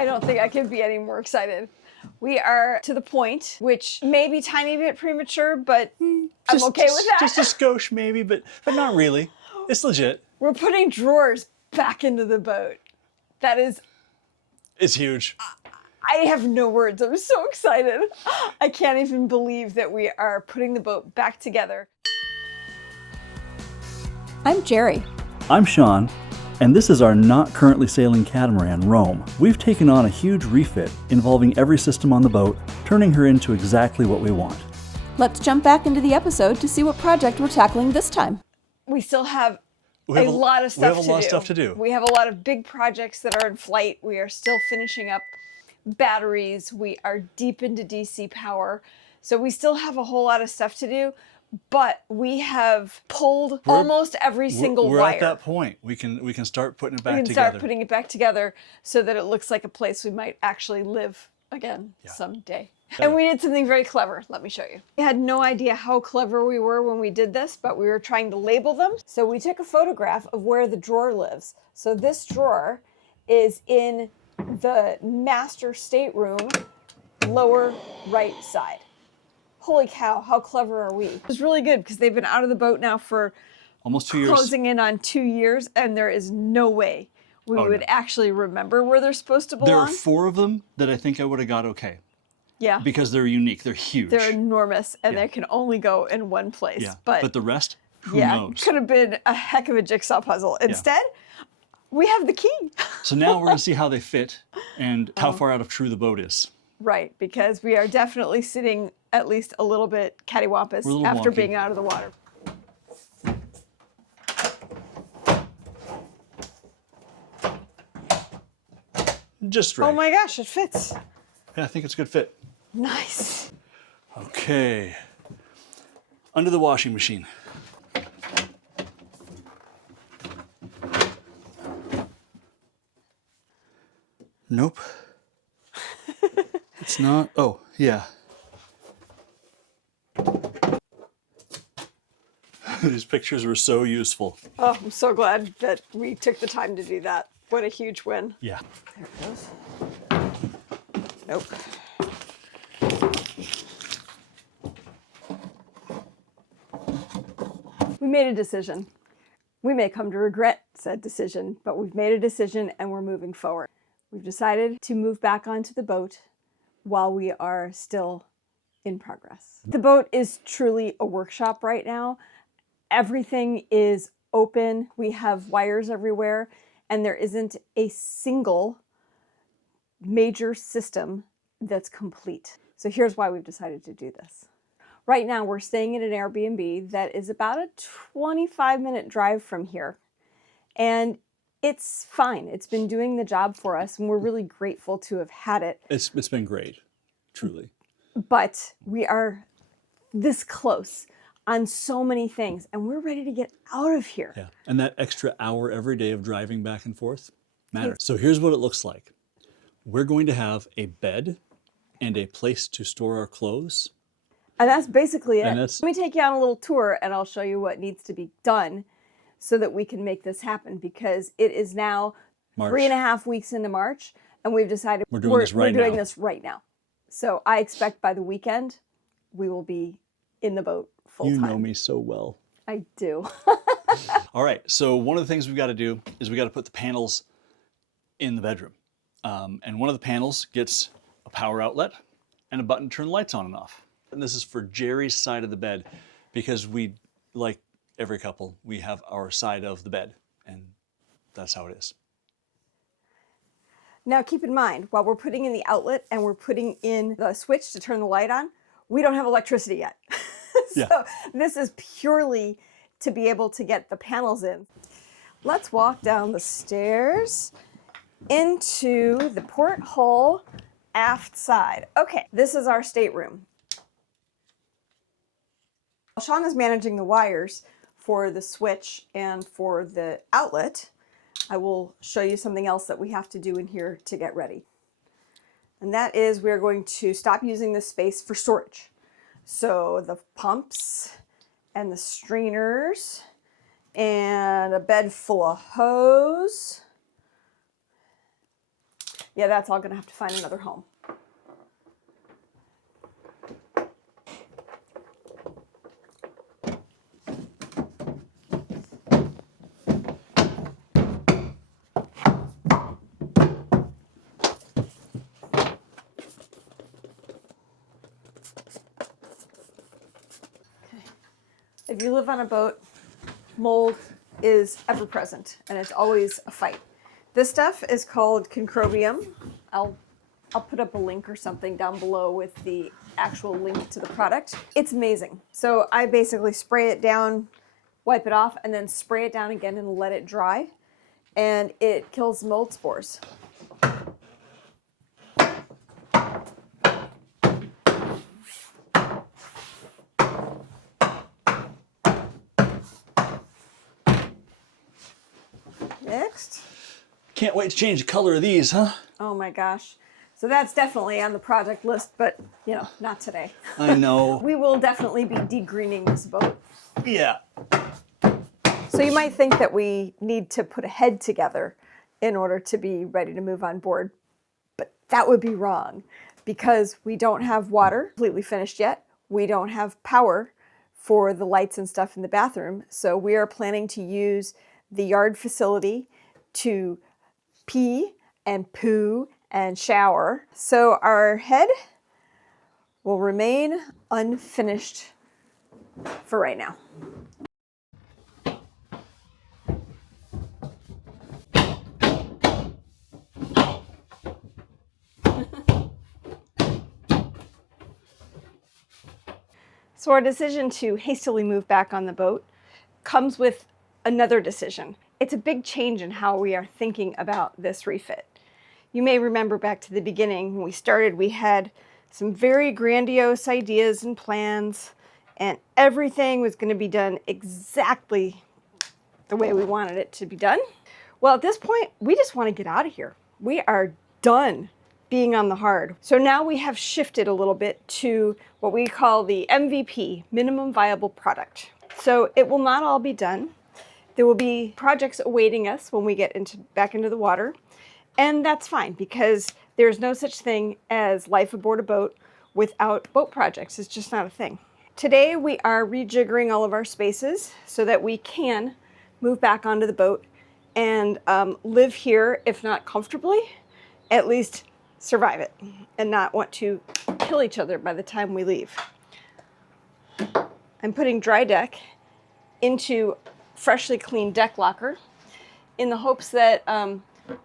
I don't think I can be any more excited. We are to the point, which may be a tiny bit premature, but I'm okay with that. Just a skosh maybe, but not really. It's legit. We're putting drawers back into the boat. That is... It's huge. I have no words. I'm so excited. I can't even believe that we are putting the boat back together. I'm Jerry. I'm Sean, and this is our not currently sailing catamaran, Rome. We've taken on a huge refit involving every system on the boat, turning her into exactly what we want. Let's jump back into the episode to see what project we're tackling this time. We still have a lot of stuff to do. We have a lot of big projects that are in flight. We are still finishing up batteries. We are deep into DC power. So we still have a whole lot of stuff to do. But we have pulled almost every single wire. We're at that point. We can start putting it back together. We can start putting it back together so that it looks like a place we might actually live again someday. And we did something very clever. Let me show you. We had no idea how clever we were when we did this, but we were trying to label them. So we took a photograph of where the drawer lives. So this drawer is in the master stateroom, lower right side. Holy cow, how clever are we? It was really good because they've been out of the boat now for almost 2 years. Closing in on 2 years, and there is no way we would actually remember where they're supposed to belong. There are 4 of them that I think I would have got okay. Yeah. Because they're unique, they're huge. They're enormous, and they can only go in one place. Yeah. But the rest, who knows? Could have been a heck of a jigsaw puzzle. Instead, we have the key. So now we're gonna see how they fit and how far out of true the boat is. Right, because we are definitely sitting at least a little bit cattywampus after being out of the water. Just right. Oh my gosh, it fits. Yeah, I think it's a good fit. Nice. Okay. Under the washing machine. Nope. It's not. Oh, yeah. These pictures were so useful. Oh, I'm so glad that we took the time to do that. What a huge win. Yeah. There it goes. Nope. We made a decision. We may come to regret said decision, but we've made a decision and we're moving forward. We've decided to move back onto the boat while we are still in progress. The boat is truly a workshop right now. Everything is open. We have wires everywhere, and there isn't a single major system that's complete. So here's why we've decided to do this. Right now, we're staying in an Airbnb that is about a 25-minute drive from here. And it's fine. It's been doing the job for us, and we're really grateful to have had it. It's been great, truly. But we are this close on so many things, and we're ready to get out of here. Yeah, and that extra hour every day of driving back and forth matters. So here's what it looks like. We're going to have a bed and a place to store our clothes. And that's basically it. Let me take you on a little tour, and I'll show you what needs to be done so that we can make this happen, because it is now March. 3.5 weeks into March, and we've decided we're doing this right now. So I expect by the weekend, we will be in the boat full time. You know me so well. I do. All right, so one of the things we've got to do is we got to put the panels in the bedroom. And one of the panels gets a power outlet and a button to turn the lights on and off. And this is for Jerry's side of the bed, because we, like every couple, we have our side of the bed, and that's how it is. Now keep in mind, while we're putting in the outlet and we're putting in the switch to turn the light on, we don't have electricity yet. So this is purely to be able to get the panels in. Let's walk down the stairs into the porthole aft side. Okay, this is our stateroom. Sean is managing the wires for the switch and for the outlet. I will show you something else that we have to do in here to get ready. And that is, we're going to stop using this space for storage. So the pumps and the strainers and a bed full of hose. yeah, that's all going to have to find another home. If you live on a boat, mold is ever present and it's always a fight. This stuff is called concrobium. I'll put up a link or something down below with the actual link to the product. It's amazing. So I basically spray it down, wipe it off, and then spray it down again and let it dry. And it kills mold spores. Next. Can't wait to change the color of these, huh? Oh my gosh. So that's definitely on the project list, but you know, not today. I know. We will definitely be degreening this boat. Yeah. So you might think that we need to put a head together in order to be ready to move on board, but that would be wrong because we don't have water completely finished yet. We don't have power for the lights and stuff in the bathroom. So we are planning to use the yard facility to pee and poo and shower. So our head will remain unfinished for right now. So our decision to hastily move back on the boat comes with another decision. It's a big change in how we are thinking about this refit. You may remember back to the beginning when we started, we had some very grandiose ideas and plans, and everything was going to be done exactly the way we wanted it to be done. Well, at this point, we just want to get out of here. We are done being on the hard. So now we have shifted a little bit to what we call the MVP, minimum viable product. So it will not all be done. There will be projects awaiting us when we get back into the water. And that's fine because there's no such thing as life aboard a boat without boat projects. It's just not a thing. Today we are rejiggering all of our spaces so that we can move back onto the boat and live here, if not comfortably, at least survive it and not want to kill each other by the time we leave. I'm putting dry deck into freshly cleaned deck locker in the hopes that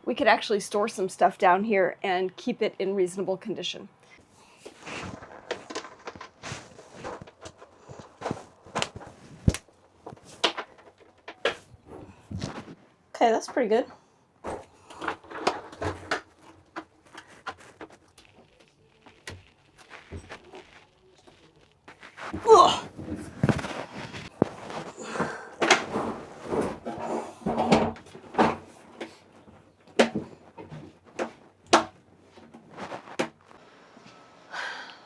we could actually store some stuff down here and keep it in reasonable condition. Okay, that's pretty good. Ugh.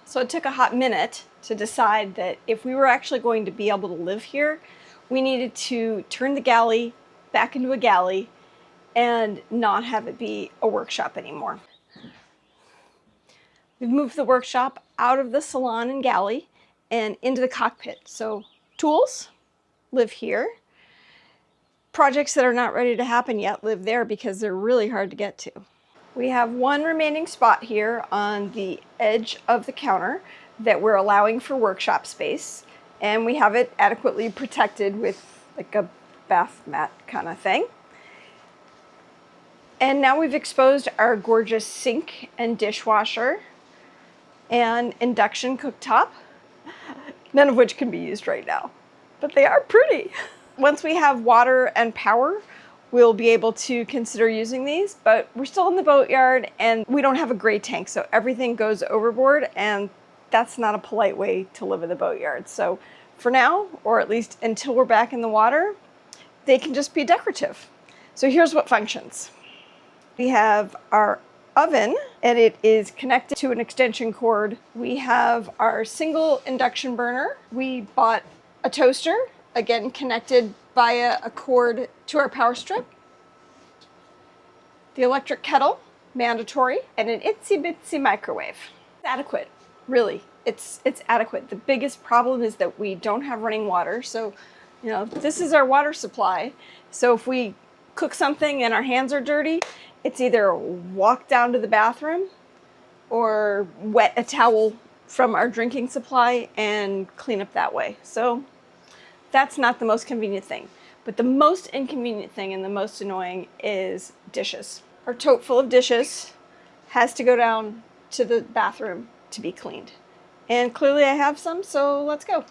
So it took a hot minute to decide that if we were actually going to be able to live here, we needed to turn the galley back into a galley and not have it be a workshop anymore. We've moved the workshop out of the salon and galley and into the cockpit. So tools live here. Projects that are not ready to happen yet live there because they're really hard to get to. We have one remaining spot here on the edge of the counter that we're allowing for workshop space, and we have it adequately protected with like a bath mat kind of thing. And now we've exposed our gorgeous sink and dishwasher and induction cooktop, none of which can be used right now, but they are pretty. Once we have water and power, we'll be able to consider using these, but we're still in the boatyard and we don't have a gray tank, so everything goes overboard, and that's not a polite way to live in the boatyard. So for now, or at least until we're back in the water, they can just be decorative. So here's what functions. We have our oven, and it is connected to an extension cord. We have our single induction burner. We bought a toaster, again connected via a cord to our power strip. The electric kettle mandatory, and an itsy bitsy microwave. It's adequate, really. It's adequate. The biggest problem is that we don't have running water. So, you know, this is our water supply. So if we cook something and our hands are dirty, it's either walk down to the bathroom or wet a towel from our drinking supply and clean up that way. So that's not the most convenient thing. But the most inconvenient thing and the most annoying is dishes. Our tote full of dishes has to go down to the bathroom to be cleaned. And clearly I have some, so let's go.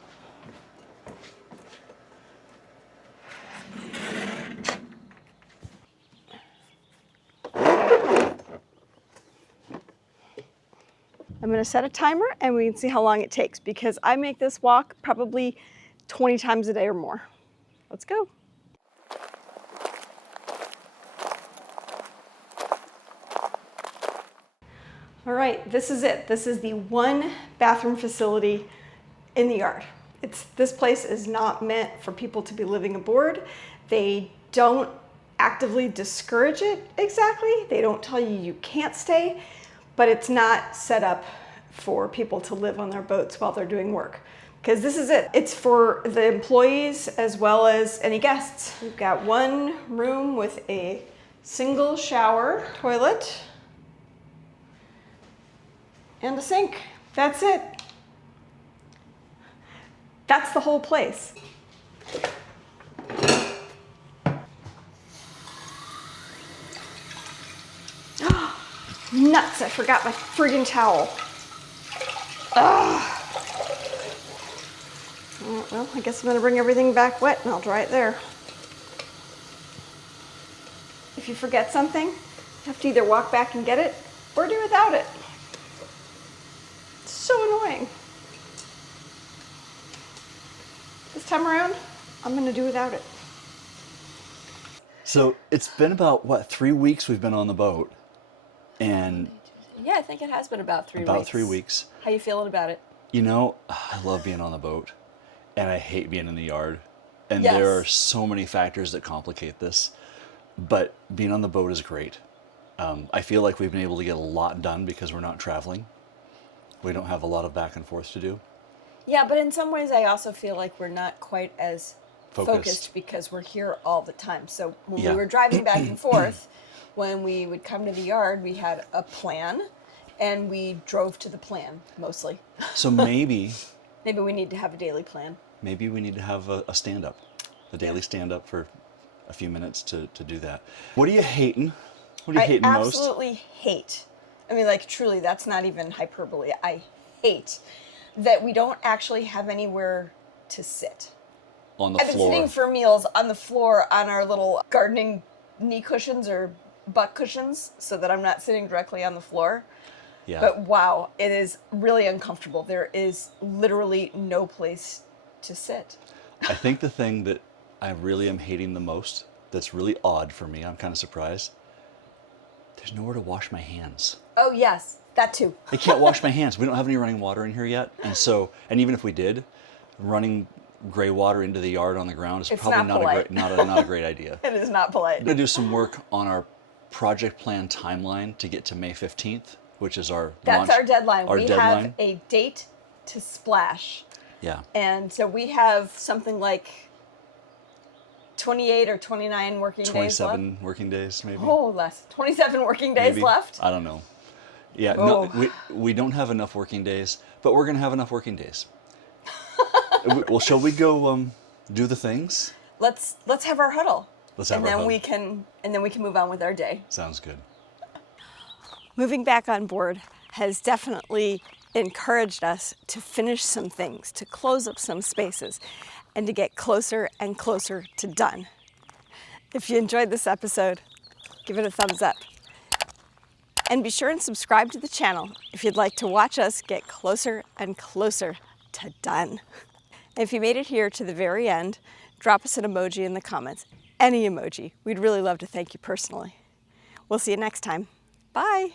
I'm gonna set a timer and we can see how long it takes, because I make this walk probably 20 times a day or more. Let's go. All right, this is it. This is the one bathroom facility in the yard. This place is not meant for people to be living aboard. They don't actively discourage it exactly. They don't tell you you can't stay, but it's not set up for people to live on their boats while they're doing work. Because this is it. It's for the employees as well as any guests. We've got one room with a single shower, toilet, and a sink. That's it. That's the whole place. Nuts, I forgot my friggin' towel. Well, I guess I'm gonna bring everything back wet and I'll dry it there. If you forget something, you have to either walk back and get it or do without it. It's so annoying. This time around, I'm gonna do without it. So it's been about, what, 3 weeks we've been on the boat? And Yeah, I think it has been about 3 weeks. about 3 weeks. How you feeling about it? You know, I love being on the boat and I hate being in the yard. And Yes. there are so many factors that complicate this, but being on the boat is great. I feel like we've been able to get a lot done because we're not traveling. We don't have a lot of back and forth to do. Yeah, but in some ways I also feel like we're not quite as focused because we're here all the time. So when Yeah. we were driving back and forth, when we would come to the yard, we had a plan and we drove to the plan mostly. So maybe Maybe we need to have a daily plan. maybe we need to have a stand-up, a daily stand-up for a few minutes to do that. What are you hating? What are you hating I most? absolutely hate, I mean, like, truly, that's not even hyperbole. I hate that we don't actually have anywhere to sit. On the I've been floor. sitting for meals on the floor on our little gardening knee cushions or butt cushions so that I'm not sitting directly on the floor. Yeah. But wow, it is really uncomfortable. There is literally no place to sit. I think the thing that I really am hating the most, that's really odd for me, I'm kind of surprised, there's nowhere to wash my hands. Oh yes, that too. I can't wash my hands. We don't have any running water in here yet. And even if we did, running gray water into the yard on the ground is It's probably not polite. not a great idea. It is not polite. I'm going to do some work on our project plan timeline to get to May 15th, which is our That's launch. our deadline. Our We deadline. have a date to splash. Yeah. And so we have something like 28 or 29 working days left. 27 working days, maybe. Oh, less. 27 working days Maybe. left. I don't know. Yeah, Oh. no, we don't have enough working days, but we're going to have enough working days. Well, shall we go do the things? Let's have our huddle. Let's have and our then huddle. we can move on with our day. Sounds good. Moving back on board has definitely encouraged us to finish some things, to close up some spaces, and to get closer and closer to done. If you enjoyed this episode, give it a thumbs up. And be sure and subscribe to the channel if you'd like to watch us get closer and closer to done. If you made it here to the very end, drop us an emoji in the comments. Any emoji. We'd really love to thank you personally. We'll see you next time. Bye.